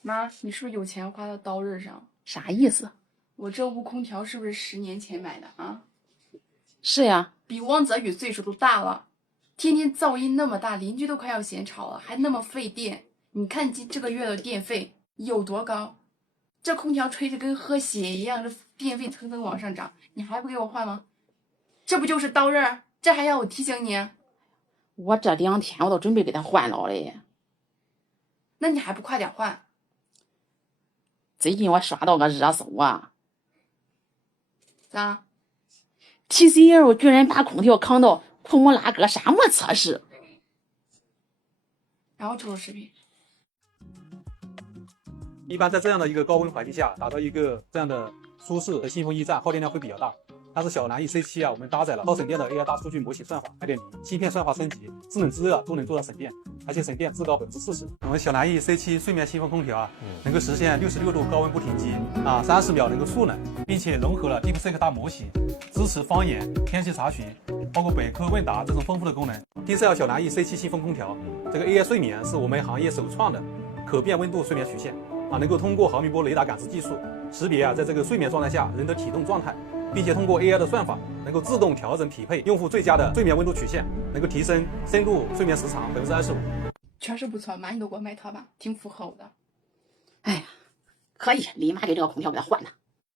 妈，你是不是有钱花到刀刃上？啥意思？我这屋空调是不是10年前买的啊？是呀，比汪泽宇岁数都大了，天天噪音那么大，邻居都快要嫌吵了，还那么费电。你看这个月的电费有多高？这空调吹着跟喝血一样，这电费蹭蹭往上涨，你还不给我换吗？这不就是刀刃？这还要我提醒你？我这2天我都准备给他换了嘞。那你还不快点换？最近我刷到个热搜啊咋？ ，TCL 居然把空调扛到库姆拉格沙漠测试。然后出了视频。一般在这样的一个高温环境下，打造一个这样的舒适的信封驿站，耗电量会比较大。但是小蓝 E C7啊，我们搭载了超省电的 AI 大数据模型算法2.0，芯片算法升级，智能制热都能做到省电，而且省电至高40%。我们小蓝 E C7睡眠信封空调啊，能够实现66度高温不停机啊，30秒能够速冷，并且融合了 DeepSeek 大模型，支持方言、天气查询，包括百科问答这种丰富的功能。TCL 小蓝 E C7信封空调，这个 AI 睡眠是我们行业首创的可变温度睡眠曲线啊，能够通过毫米波雷达感知技术识别在这个睡眠状态下人的体动状态。并且通过 AI 的算法，能够自动调整匹配用户最佳的睡眠温度曲线，能够提升深度睡眠时长25%。确实不错，妈你都给我买套吧，挺符合我的。哎呀，可以，立马给这个空调给他换了。